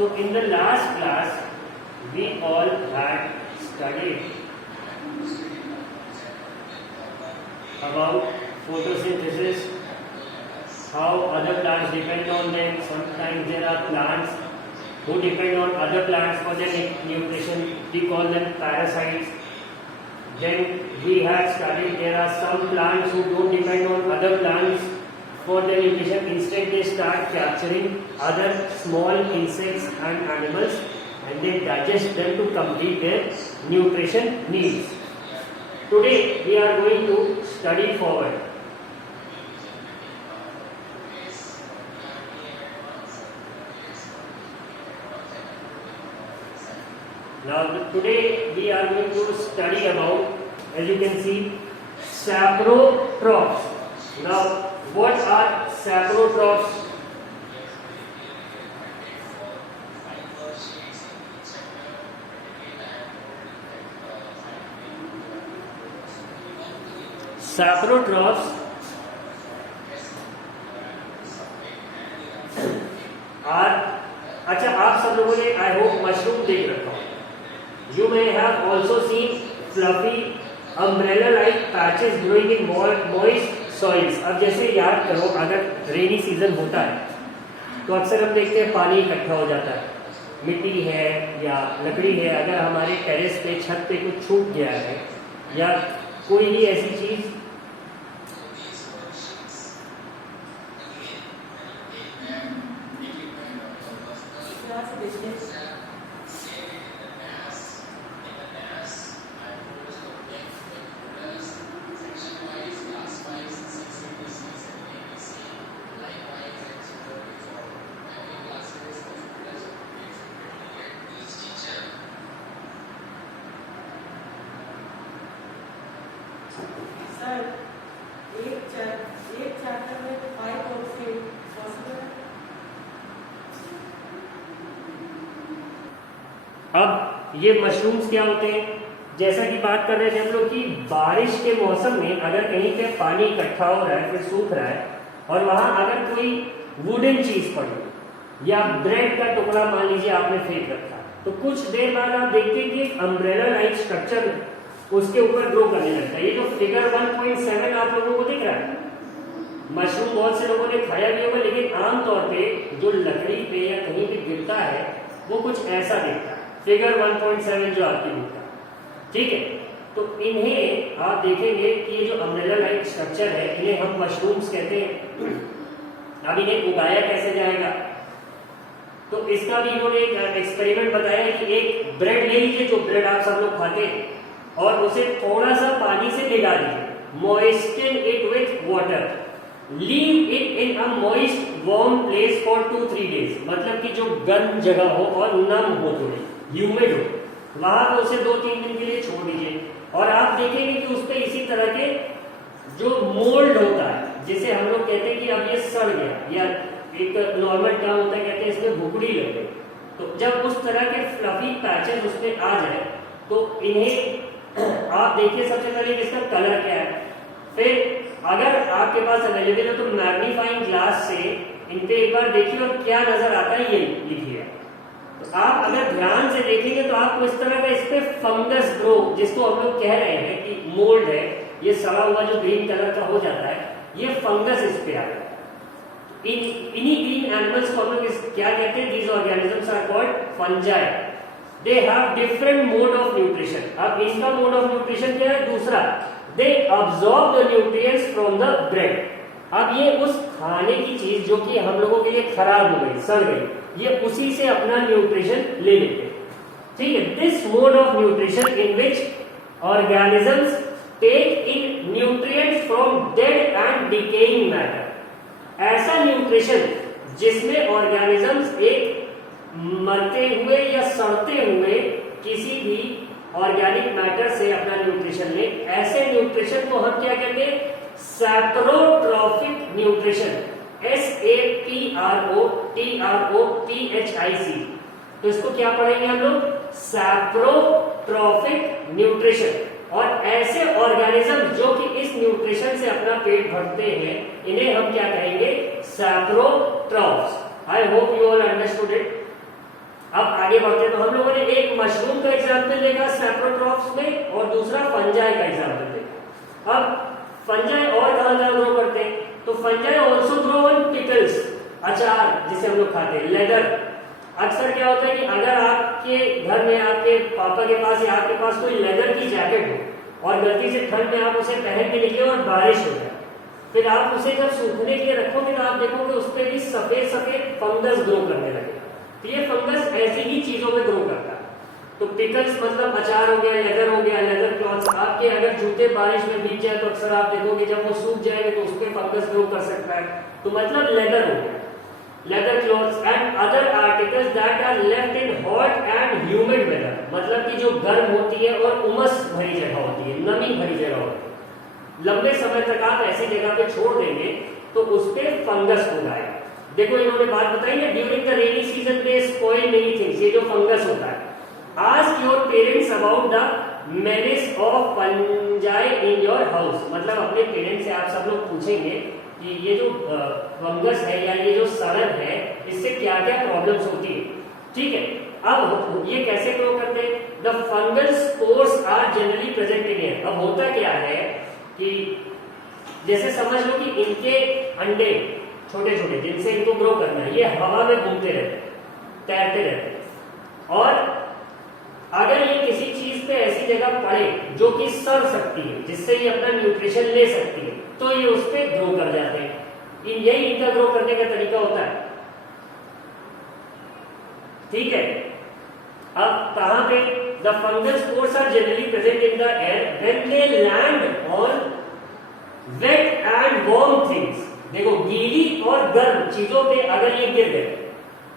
So in the last class we all had studied about photosynthesis, how other plants depend on them. Sometimes there are plants who depend on other plants for their nutrition. We call them parasites. Then we had studied there are some plants who don't depend on other plants for their nutrition. Instead they start capturing other small insects and animals and they digest them to complete their nutrition needs. Today we are going to study forward. Now today we are going to study about, as you can see, saprotrophs. Now what are saprotrophs? Saprotrophs are, अच्छा आप सब लोगों ने I hope mushroom देख रखा हो. You may have also seen fluffy umbrella-like patches growing in moist soils. अब जैसे याद करो अगर रेनी सीजन होता है तो अक्सर हम देखते हैं पानी इकट्ठा हो जाता है. मिट्टी है या लकड़ी है, अगर हमारे टेरेस पे छत पे कुछ छूट गया है या कोई भी ऐसी चीज अब ये मशरूम्स क्या होते हैं, जैसा कि बात कर रहे थे हम लोग कि बारिश के मौसम में अगर कहीं पे पानी इकट्ठा हो रहा है फिर सूख रहा है और वहां अगर कोई वुडन चीज पड़ी या ब्रेड का टुकड़ा मान लीजिए आपने फेंक रखा तो कुछ देर बाद आप देखते हैं कि एक अम्ब्रेला लाइक स्ट्रक्चर उसके ऊपर ग्रो करने लगता है. ये जो फिगर 1.7 आप लोगों को दिख रहा है, मशरूम बहुत से लोगों ने खाया भी होगा, लेकिन आमतौर पे जो लकड़ी पे या कहीं पे गिरता है वो कुछ ऐसा दिखता है. फिगर 1.7 जो आपकी दिखता है, ठीक है. तो इन्हें आप देखेंगे कि ये जो अम्ब्रेला लाइक स्ट्रक्चर है इन्हें हम मशरूम्स कहते हैं. अब इन्हें उगाया कैसे जाएगा, तो इसका भी इन्होंने एक एक्सपेरिमेंट बताया है कि एक ब्रेड ले लीजिए, जो ब्रेड आप सब लोग खाते हैं, और उसे थोड़ा सा पानी से भिगा दीजिए. Moisten it with water, leave it in a moist warm place for 2-3 days. मतलब कि जो गर्म जगह हो और नम हो, थोड़ी ह्यूमिड हो, वहां पर उसे 2-3 दिन के लिए छोड़ दीजिए और आप देखेंगे कि उस पर इसी तरह के जो मोल्ड होता है, जिसे हम लोग कहते हैं कि अब ये सड़ गया, या एक नॉर्मल टर्म होता है कहते हैं इसमें भुगड़ी लग गई. तो जब उस तरह के फ्लफी पैचेस उसमें आ जाए तो इन्हें आप देखिए सबसे पहले इसका कलर क्या है. फिर अगर आपके पास अवेलेबल है तो मैग्नीफाइंग ग्लास से इन पे एक बार देखिए और क्या नजर आता है ये लिखिए. तो आप अगर ध्यान से देखेंगे तो आपको इस तरह का इस पे फंगस ग्रो, जिसको हम लोग कह रहे हैं कि मोल्ड है, ये सड़ा हुआ जो ग्रीन कलर का हो जाता है, ये फंगस इस पे आ रहा है. इन्हीं ग्रीन एनिमल्स को हम लोग क्या कहते हैं, these organisms are called fungi. They have different mode of nutrition. अब इनका मोड ऑफ न्यूट्रिशन क्या है, दूसरा, they absorb the nutrients from the bread. अब ये उस खाने की चीज जो कि हम लोगों के लिए खराब हो गई, सड़ गई, ये उसी से अपना न्यूट्रिशन ले लेते हैं, ठीक है. This mode of nutrition in which organisms take in nutrients from dead and decaying matter. ऐसा न्यूट्रिशन जिसमें ऑर्गेनिजम्स एक मरते हुए या सड़ते हुए किसी भी ऑर्गेनिक मैटर से अपना न्यूट्रिशन ले, ऐसे न्यूट्रिशन को हम क्या कहते हैं, सैप्रोट्रॉफिक न्यूट्रिशन. SAPROTROPHIC. तो इसको क्या पढ़ेंगे हम लोग, सैप्रोट्रॉफिक न्यूट्रिशन. और ऐसे ऑर्गेनिज्म जो कि इस न्यूट्रिशन से अपना पेट भरते हैं इन्हें हम क्या कहेंगे, saprotrophs. I hope you all understood it. अब आगे बढ़ते हैं तो हम लोगों ने एक मशरूम का एग्जाम्पल देखा सैप्रोट्रॉप्स में और दूसरा फंजाई का एग्जाम्पल देखा। अब फंजाई और कहां ग्रो करते हैं, तो fungi also grow on pickles, अचार जिसे हम लोग खाते हैं, लेदर। अक्सर क्या होता है कि अगर आपके घर में आपके पापा के पास या आपके पास कोई लेदर की जैकेट हो और गलती से ठंड में आप उसे पहन के निकले और बारिश हो जाए, फिर आप उसे जब सूखने के लिए रखोगे तो आप देखोगे उस पर भी सफेद सफेद फंगस ग्रो करने लगे। तो ये फंगस ऐसी ही चीजों में ग्रो करता है। तो पिकल्स मतलब अचार हो गया, लेदर क्लॉथ्स। आपके अगर जूते बारिश में भीग जाए तो अक्सर आप देखोगे जब वो सूख जाएंगे तो उस पर फंगस ग्रो कर सकता है। तो मतलब लेदर हो गया, leather clothes and other articles that are left in hot and humid weather, मतलब कि जो गर्म होती है और उमस भरी जगह होती है, नमी भरी जगह होती है, लंबे समय तक आप ऐसी जगह पे छोड़ देंगे तो उस पे फंगस हो जाएगा। देखो इन्होंने बात बताई ना, during the rainy season they spoil many things, ये जो फंगस होता है। Ask your parents about the menace of fungi in your house, मतलब अपने पेरेंट्स से आप सब लोग पूछेंगे कि ये जो फंगस है या ये जो सड़न है इससे क्या क्या प्रॉब्लम्स होती है। ठीक है, अब ये कैसे ग्रो करते हैं? The fungal spores are generally present in air. अब होता क्या है कि जैसे समझ लो कि इनके अंडे छोटे छोटे जिनसे इनको ग्रो करना है, ये हवा में घूमते रहते, तैरते रहते, और अगर ये किसी चीज पे ऐसी जगह पड़े जो कि सड़ सकती है, जिससे ये अपना न्यूट्रिशन ले सकती है, तो ये उस पे ग्रो कर जाते हैं। यही इनका ग्रो करने का तरीका होता है। ठीक है, अब कहां पे? The fungal spores are generally present in the air when they land on wet and warm things. देखो गीली और गर्म चीजों पे अगर ये गिर गए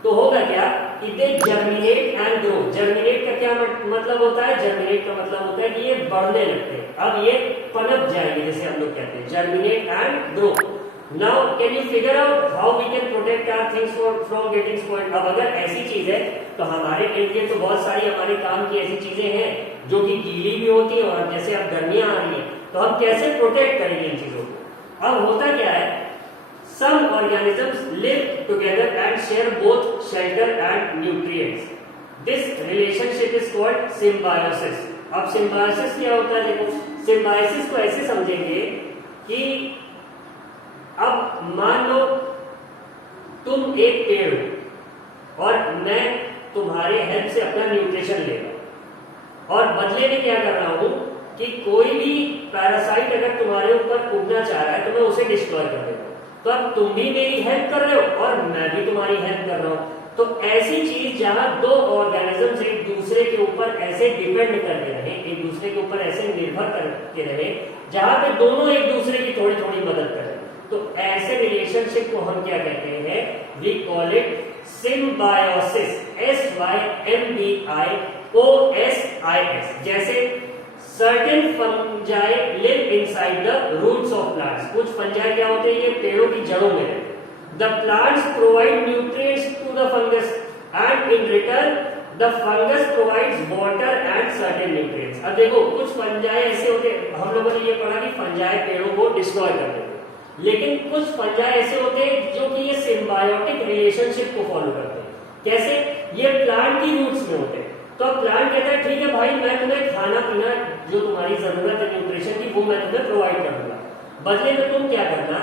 तो होगा क्या कि दे जर्मिनेट एंड ग्रो। जर्मिनेट का क्या मतलब होता है? जर्मिनेट का मतलब होता है कि ये बढ़ने लगते हैं, अब ये पनप जाएंगे, जैसे हम लोग कहते हैं germinate and grow. Now can you figure out how we can protect our things from getting spoiled. अब अगर ऐसी चीज है तो हमारे लिए तो बहुत सारी हमारे काम की ऐसी चीजें हैं जो कि गीली भी होती है, और जैसे अब गर्मियां आ रही है तो हम कैसे प्रोटेक्ट करेंगे इन चीजों को? अब होता क्या है, some organisms live together and share both shelter and nutrients. This relationship is called symbiosis. अब symbiosis क्या होता है? देखो symbiosis को ऐसे समझेंगे कि अब मान लो तुम एक पेड़ हो और मैं तुम्हारे हेल्प से अपना न्यूट्रिशन ले रहा हूं, और बदले में क्या कर रहा हूं कि कोई भी पैरासाइट अगर तुम्हारे ऊपर उगना चाह रहा है तो मैं उसे डिस्ट्रॉय कर देता हूं। तो अब तुम भी मेरी हेल्प कर रहे हो और मैं भी तुम्हारी हेल्प कर रहा हूं। तो ऐसी चीज जहां दो ऑर्गेनिजम्स एक दूसरे के ऊपर ऐसे डिपेंड करके रहे, एक दूसरे के ऊपर ऐसे निर्भर करके रहे, जहां पे दोनों एक दूसरे की थोड़ी थोड़ी मदद करें, तो ऐसे रिलेशनशिप को हम क्या कहते हैं? We call it symbiosis. SYMBIOSIS। जैसे certain fungi live inside the roots of plants। कुछ फंजाई क्या होते हैं? ये पेड़ों की जड़ों में रहते हैं। The plants provide nutrients to the fungus and in return the fungus provides water and certain nutrients। अब देखो कुछ फंजाई ऐसे होते हैं, हम लोगों ने ये पढ़ा कि फंजाई पेड़ों को डिस्ट्रॉय कर देते हैं, लेकिन कुछ फंजाई ऐसे होते हैं जो कि ये सिम्बायोटिक रिलेशनशिप को फॉलो करते हैं। कैसे? ये प्लांट की रूट्स में होते हैं। तो अब प्लांट कहता है ठीक है भाई, मैं तुम्हें खाना पीना जो तुम्हारी जरूरत है न्यूट्रिशन की वो मैं तुम्हें प्रोवाइड कर दूंगा, बदले में तुम क्या करना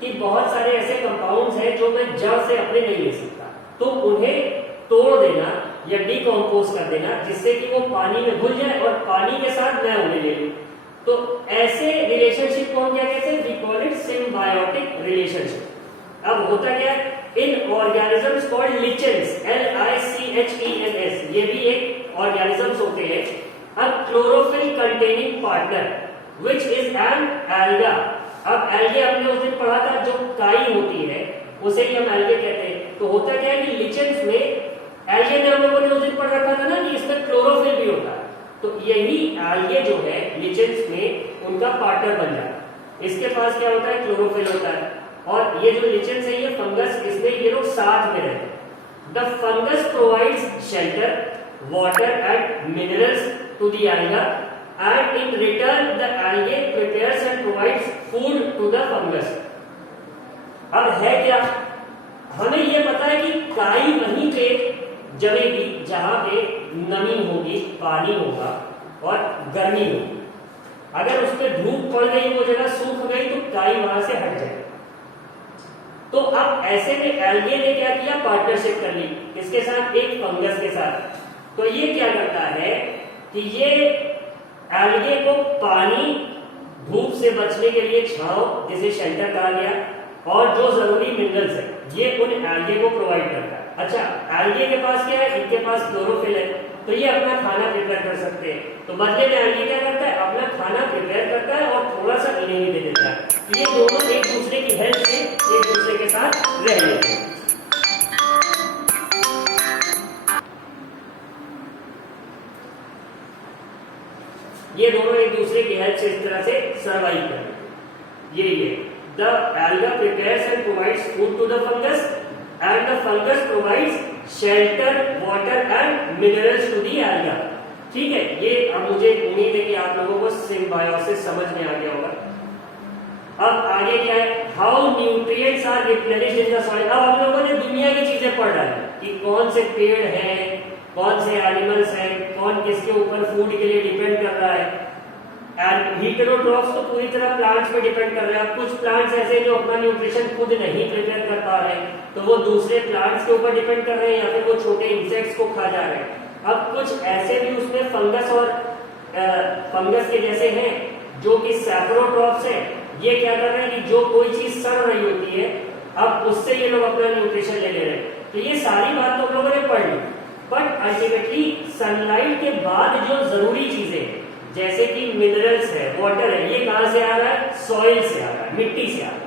कि बहुत सारे ऐसे कंपाउंड्स हैं जो मैं जड़ से अपने नहीं ले सकता, तुम उन्हें तोड़ देना या डिकम्पोज कर देना, जिससे कि वो पानी में घुल जाए और पानी के साथ मैं उन्हें ले लूं। तो ऐसे रिलेशनशिप को हम क्या कहते हैं? We call it symbiotic relationship. अब होता क्या है? In organisms called lichens, LICHENS, ये भी एक ऑर्गेनिजम्स होते हैं। अब chlorophyll containing partner which is an alga. अब एल्गे आपने उस दिन पढ़ा था, जो काई होती है उसे ही हम एल्गे कहते हैं। तो होता क्या है कि लिचेंस में, एल्गे में हम लोगों ने उस दिन पढ़ रखा था ना कि इसमें क्लोरोफिल भी होता है, तो यही एल्गे जो है लिचेंस में उनका पार्टनर बन जाता है। इसके पास क्या होता है? क्लोरोफिल होता है, और ये जो लिचेंस है ये फंगस, इसमें ये लोग साथ में रहते हैं। The fungus provides shelter, water and minerals to the alga and in return the algae prepares and provides food to the fungus. अब है क्या? हमें ये पता है कि काई वहीं पे जमेगी जहां पे नमी होगी, पानी होगा और गर्मी होगी। अगर उस पर धूप पड़ गई, वो जगह सूख गई, तो काई वहां से हट जाएगी। तो अब ऐसे में एल्गे ने क्या किया, पार्टनरशिप कर ली किसके साथ, एक फंगस के साथ। तो ये क्या करता है कि ये एल्गे को पानी, धूप से बचने के लिए छांव, जिसे शेल्टर कहा गया, और जो जरूरी मिनरल्स है ये उन एल्गे को प्रोवाइड करता है। अच्छा, एल्गे के पास क्या है, इनके पास क्लोरोफिल है, तो ये अपना खाना प्रिपेयर कर सकते हैं। तो बदले में एल्गे क्या करता है, अपना खाना प्रिपेयर करता है और थोड़ा सा इन्हें भी दे देता है। तो ये दोनों एक दूसरे की हेल्प से एक दूसरे के साथ रह लेते हैं। ये दोनों एक दूसरे की हेल्प से इस तरह से सर्वाइव करते हैं। ये the alga prepares and provides food to the fungus and the fungus provides shelter, water and minerals to the alga. ठीक है, ये अब मुझे उम्मीद है कि आप लोगों को सिम्बायोसिस समझ में आ गया होगा। अब आगे क्या है, how nutrients are replenished in the soil. अब हम लोगों ने दुनिया की चीजें पढ़ डाली कि कौन से पेड़ हैं, कौन से एनिमल्स हैं, कौन किसके ऊपर फूड के लिए डिपेंड कर रहा है। हेटेरोट्रॉफ्स तो पूरी तरह प्लांट्स पे डिपेंड कर रहे हैं। अब कुछ प्लांट्स ऐसे हैं जो अपना न्यूट्रिशन खुद नहीं प्रिपेयर कर पा रहे हैं, तो वो दूसरे प्लांट्स के ऊपर डिपेंड कर रहे हैं या फिर वो छोटे इंसेक्ट्स को खा जा रहे हैं। अब कुछ ऐसे भी उसमें फंगस और फंगस के जैसे हैं जो कि सैप्रोट्रॉफ्स हैं। ये क्या कर रहे हैं कि जो कोई चीज सड़ रही होती है, अब उससे ये लोग अपना न्यूट्रिशन ले ले रहे हैं। तो ये सारी बात तो हम लोगों ने पढ़ ली, बट अल्टीमेटली सनलाइट के बाद जो जरूरी चीजें जैसे कि मिनरल्स है, वाटर है, ये कहां से आ रहा है, सॉइल से आ रहा है, मिट्टी से आ रहा है।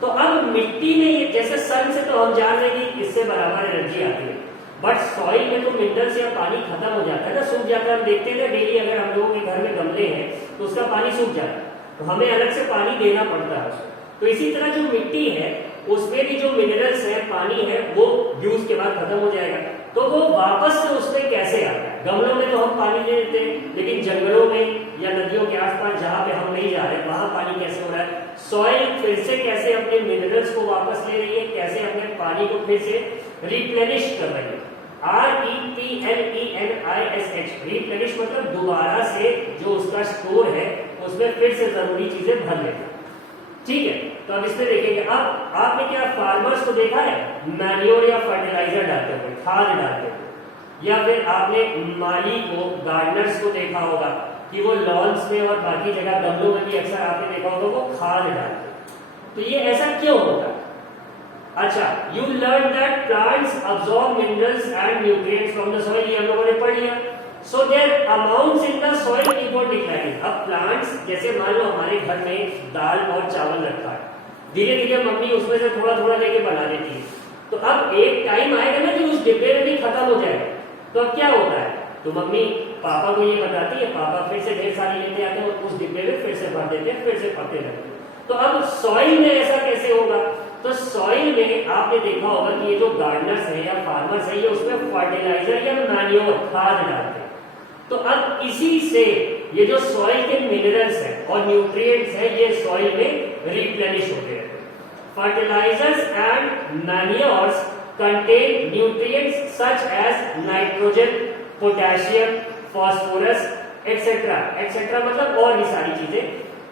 तो अब मिट्टी में ये जैसे सन से तो हम जान रहे हैं कि इससे बराबर एनर्जी आती है, बट सॉइल में तो मिनरल्स या पानी खत्म हो जाता है ना, सूख जाता है। हम देखते हैं ना डेली, अगर हम लोगों के घर में गमले हैं तो उसका पानी सूख जाता है, तो हमें अलग से पानी देना पड़ता है उसको। तो इसी तरह जो मिट्टी है उसमें भी जो मिनरल्स है, पानी है, वो यूज के बाद खत्म हो जाएगा। तो वो वापस से उसमें कैसे आता है, गमलों में तो हम पानी दे देते हैं, लेकिन जंगलों में या नदियों के आसपास जहां पे हम नहीं जा रहे वहां पानी कैसे हो रहा है। सॉइल फिर से कैसे अपने मिनरल्स को वापस ले रही है, कैसे अपने पानी को फिर से रिप्लेनिश कर रही है। REPLENISH, रिप्लेनिश मतलब दोबारा से जो उसका स्टोर है उसमें फिर से जरूरी चीजें भर लेना। ठीक है, तो अब इसमें देखेंगे। अब आपने क्या फार्मर्स को देखा है मैन्योर या फर्टिलाइजर डालते हुए, खाद डालते हुए, या फिर आपने माली को, गार्डनर्स को देखा होगा कि वो लॉन्स में और बाकी जगह गमलों में भी अक्सर आपने देखा होगा वो खाद डालते। तो ये ऐसा क्यों होता है? अच्छा, you learn that plants absorb minerals and nutrients from the soil, ये हम लोगों ने पढ़ लिया। So their amounts in the soil keep on declining. अब प्लांट्स, जैसे मान लो हमारे घर में दाल और चावल रखा है, धीरे धीरे मम्मी उसमें से थोड़ा थोड़ा लेके बना देती है। तो अब एक टाइम आएगा ना कि उस डिब्बे में भी खत्म हो जाएगा। तो अब क्या होता है, तो मम्मी पापा को ये बताती है, पापा फिर से ढेर सारी लेते आते हैं और उस डिब्बे में फिर से भर देते हैं, फिर से पकते रहते हैं। तो अब सॉइल में ऐसा कैसे होगा? तो सॉइल में आपने देखा होगा कि ये जो गार्डनर्स है या फार्मर्स है, ये उसमें फर्टिलाइजर या मैन्योर, खाद डालते हैं। तो अब इसी से ये जो सॉइल के मिनरल्स हैं और न्यूट्रिएंट्स हैं, ये सॉइल में रिप्लेनिश होते हैं। Fertilisers and manures contain nutrients such as nitrogen, potassium, phosphorus etcetera etcetera, मतलब और भी सारी चीजें।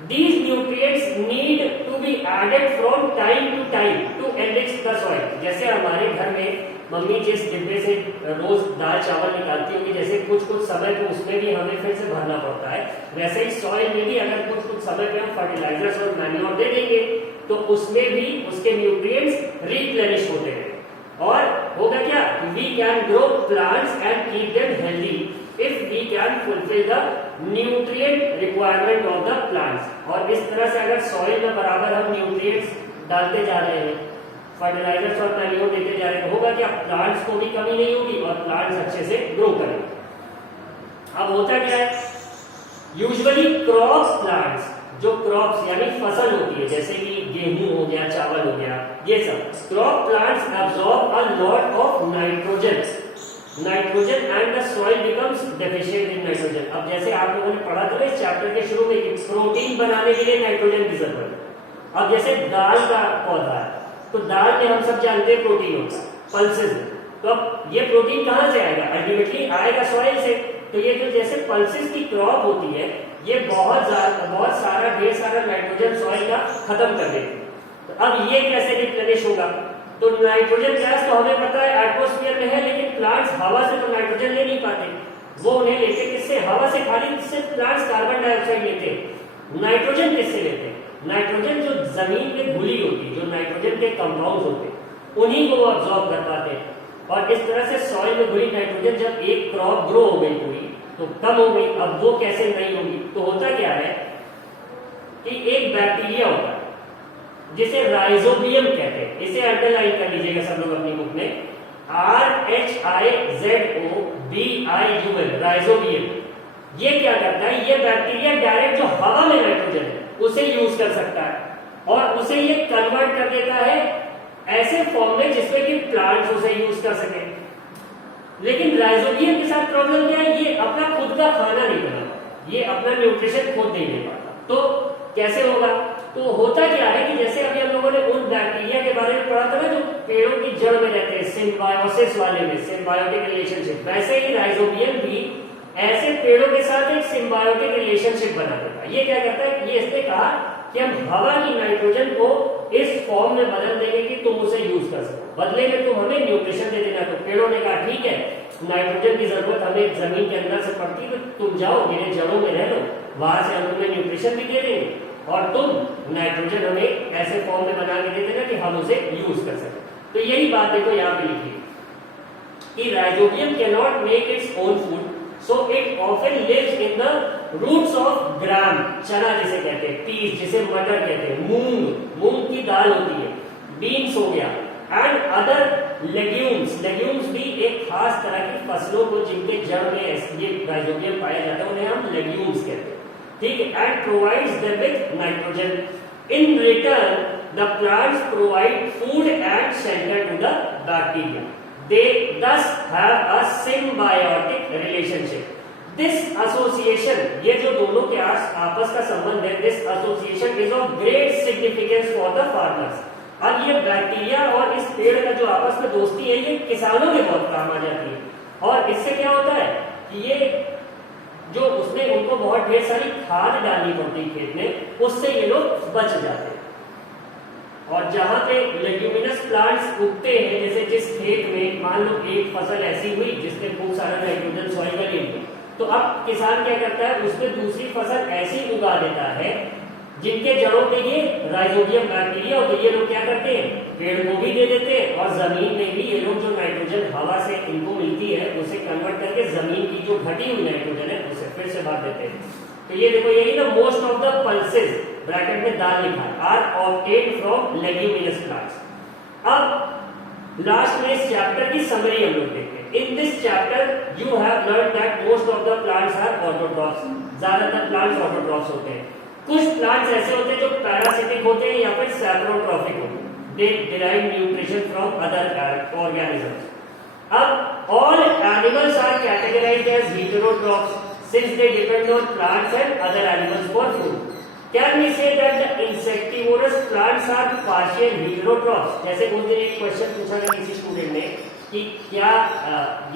These nutrients need to be added from time to time to enrich the soil। जैसे हमारे घर में मम्मी जिस डिब्बे से रोज दाल चावल निकालती होगी, जैसे कुछ कुछ समय पे उसमें भी हमें फिर से भरना पड़ता है, वैसे ही सॉइल में भी अगर कुछ कुछ समय पे हम फर्टिलाइजर्स और मैन्योर दे देंगे तो उसमें भी उसके न्यूट्रिएंट्स रिप्लेनिश होते हैं। और होगा क्या, we can grow plants and keep them healthy if we can fulfill the nutrient requirement of the plants। और इस तरह से अगर सॉइल में बराबर हम न्यूट्रिएंट्स डालते जा रहे हैं, फर्टिलाइजर्स और मैन्योर देते जा रहे हैं, होगा क्या, प्लांट्स को भी कमी नहीं होगी और प्लांट्स अच्छे से ग्रो करेंगे। अब होता क्या है, यूजुअली क्रॉप्स प्लांट्स, जो क्रॉप्स यानी फसल होती है, जैसे कि गेहूं हो गया, चावल हो गया, ये सब crop plants absorb a lot of nitrogen and the soil becomes deficient in nitrogen. अब जैसे आप लोगों ने पढ़ा था इस चैप्टर के शुरू में कि प्रोटीन बनाने के लिए नाइट्रोजन की जरूरत है। अब जैसे दाल का पौधा है, तो दाल में हम सब जानते हैं प्रोटीन होता है, पल्सेस में। तो अब ये प्रोटीन कहाँ से आएगा? अल्टीमेटली आएगा सॉइल से। तो ये जो जैसे पल्सेस की क्रॉप होती है, ये बहुत सारा ढेर सारा नाइट्रोजन सॉइल का खत्म कर देती है। तो अब ये कैसे रिप्लेनिश होगा? तो नाइट्रोजन गैस तो हमें पता है एटमॉस्फेयर में है, लेकिन प्लांट्स हवा से तो नाइट्रोजन ले नहीं पाते। वो उन्हें लेते किससे? हवा से। खाली किससे? प्लांट्स कार्बन डाइऑक्साइड लेते हैं। नाइट्रोजन किससे लेते हैं? नाइट्रोजन जो जमीन में घुली होती है, जो नाइट्रोजन के कंपाउंड्स होते हैं, उन्हीं को वो अब्सॉर्ब कर पाते हैं। और इस तरह से सॉइल में घुली नाइट्रोजन जब एक क्रॉप ग्रो हो गई पूरी, तो कम हो गई। अब वो कैसे नहीं होगी? तो होता क्या है कि एक बैक्टीरिया होता है जिसे राइजोबियम कहते हैं। इसे अंडरलाइन कर लीजिएगा सब लोग अपनी बुक में, RHIZOBIUM, राइजोबियम। ये क्या करता है? ये बैक्टीरिया डायरेक्ट जो हवा में नाइट्रोजन है उसे यूज कर सकता है, और उसे ये कन्वर्ट कर देता है ऐसे फॉर्म में जिसमें कि प्लांट्स उसे यूज कर सके। लेकिन राइजोबियम के साथ प्रॉब्लम क्या है? ये अपना खुद का खाना नहीं बना पाता, ये अपना न्यूट्रिशन खुद नहीं ले पाता। तो कैसे होगा? तो होता क्या है कि जैसे अभी हम लोगों ने उन बैक्टीरिया के बारे में पढ़ा था ना, जो पेड़ों की जड़ में रहते हैं, सिम्बायोसिस वाले में, सिम्बायोटिक रिलेशनशिप, वैसे ही राइजोबियम भी ऐसे पेड़ों के साथ एक सिम्बायोटिक रिलेशनशिप बना देता है। ये क्या करता है? ये इसने कहा कि हम हवा की नाइट्रोजन को इस फॉर्म में बदल देंगे कि तुम उसे यूज कर सको, बदले में तुम हमें न्यूट्रिशन दे देना। तो पेड़ों ने कहा ठीक है, नाइट्रोजन की जरूरत हमें जमीन के अंदर से पड़ती है, तो तुम जाओ मेरे जड़ों में रह लो, वहां से हम तुम्हें न्यूट्रिशन भी दे देंगे, और तुम नाइट्रोजन हमें ऐसे फॉर्म में बना के दे देना कि हम उसे यूज कर सकें। तो यही बात देखो यहाँ पे लिखी कि rhizobium cannot make its own food, so it often lives in the roots of gram, चना जिसे कहते हैं, पीस जिसे मटर कहते हैं, मूंग की दाल होती है, बीन्स हो गया, एंड अदर लेग्यूम्स। लेग्यूम्स भी एक खास तरह की फसलों को जिनके जड़ में ये राइजोबियम पाया जाता है, उन्हें हम लेग्यूम्स कहते हैं। ठीक है, and provides them with nitrogen. In return the plants provide food and shelter to the bacteria. They thus have a symbiotic relationship. This association, ये जो दोनों के आपस का संबंध है, this association is of great significance for the farmers. अब ये बैक्टीरिया और इस पेड़ का जो आपस में दोस्ती है, ये किसानों के बहुत काम आ जाती है। और इससे क्या होता है कि ये जो उसमें उनको बहुत ढेर सारी खाद डालनी पड़ती है खेत में, उससे ये लोग बच जाते हैं। और जहां पे लेग्यूमिनस प्लांट्स उगते हैं, जैसे जिस खेत में मान लो एक फसल ऐसी हुई जिसने खूब सारा नाइट्रोजन सॉइल का ले लिया, तो अब किसान क्या करता है, उसमें दूसरी फसल ऐसी उगा देता है जिनके जड़ों पे ये राइजोबियम बैक्टीरिया होते हैं। ये लोग क्या करते हैं? पेड़ को भी दे देते हैं, और जमीन में भी ये लोग जो नाइट्रोजन हवा से इनको मिलती है उसे कन्वर्ट करके जमीन की जो घटी हुई नाइट्रोजन है उसे फिर से भर देते हैं। तो ये देखो, यही ना most of the pulses, bracket में दाल लिखा है, are obtained from leguminous plants. अब लास्ट में इस चैप्टर की समरी हम लोग देखते हैं। In this chapter you have learn that most of the plants are autotrophs. ज्यादातर प्लांट्स ऑटोट्रॉफ्स होते हैं। कुछ प्लांट्स ऐसे होते हैं जो पैरासिटिक होते हैं या फिर सैप्रोट्रॉफिक होते हैं। They derive nutrition from other organisms. अब all animals are categorised as heterotrophs since they depend on plants and other animals for food. Can we say that the insectivorous plants are partial heterotrophs? जैसे उस दिन एक question पूछा था किसी student ने कि क्या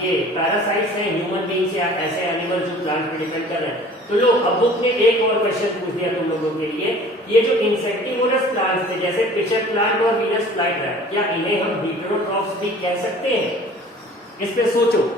ये पैरासाइट्स हैं ह्यूमन बींग्स या ऐसे एनिमल जो प्लांट पे डिपेंड कर रहे हैं। तो लो, अब बुक ने एक और क्वेश्चन पूछ दिया तुम लोगों के लिए, ये जो इंसेक्टिवोरस प्लांट्स थे जैसे पिचर प्लांट और वीनस फ्लाईट्रैप, क्या इन्हें हम हेटेरोट्रॉफ्स भी कह सकते हैं? इस पे सोचो।